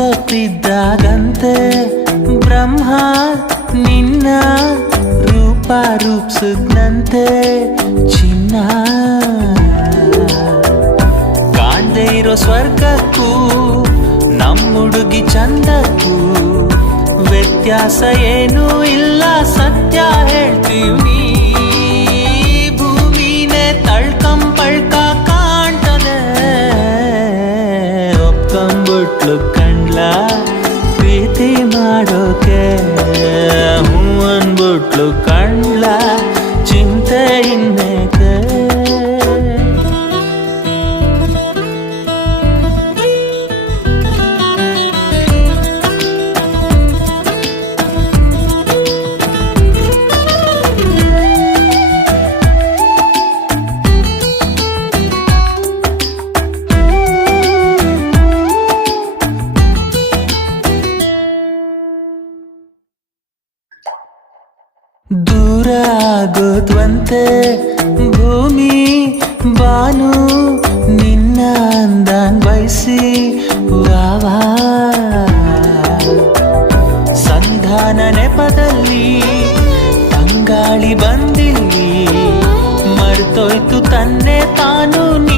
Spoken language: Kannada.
ಕೂಸೋತಿದ್ದಾಗಂತೆ ಬ್ರಹ್ಮ ನಿನ್ನ ರೂಪ ರೂಪ್ಸಿದ್ನಂತೆ ಚಿನ್ನ ಕಾಣ್ದೇ ಇರೋ ಸ್ವರ್ಗಕ್ಕೂ ನಮ್ಮುಡುಗಿ ಚಂದಕ್ಕೂ ವ್ಯತ್ಯಾಸ ಏನೂ ಇಲ್ಲ ಸತ್ಯ ಹೇಳ್ತೀವಿ ಭೂಮಿನೇ ತಳ್ಕಂಬಳ್ಕ ಕಾಣ್ತದೆ ಒಪ್ಕೊಂಬಿಟ್ಲು ಕಂಡ್ಲ ಪ್ರೀತಿ ಮಾಡೋಕೆ ಹೂ ಅನ್ಬಿಟ್ಲು ಕಂಡ್ಲ ಚಿಂತೆ ಇನ್ನೇಕೆ ದೂರ ಆಗೋದ್ವಂತೆ ಭೂಮಿ ಬಾನು ನಿನ್ನ ಅಂದಾನ್ ಬಯಸಿ ವಾವಾ ಸಂಧಾನ ನೆಪದಲ್ಲಿ ತಂಗಾಳಿ ಬಂದಿಲ್ಲಿ ಮರ್ತೋಯ್ತು ತನ್ನೆ ತಾ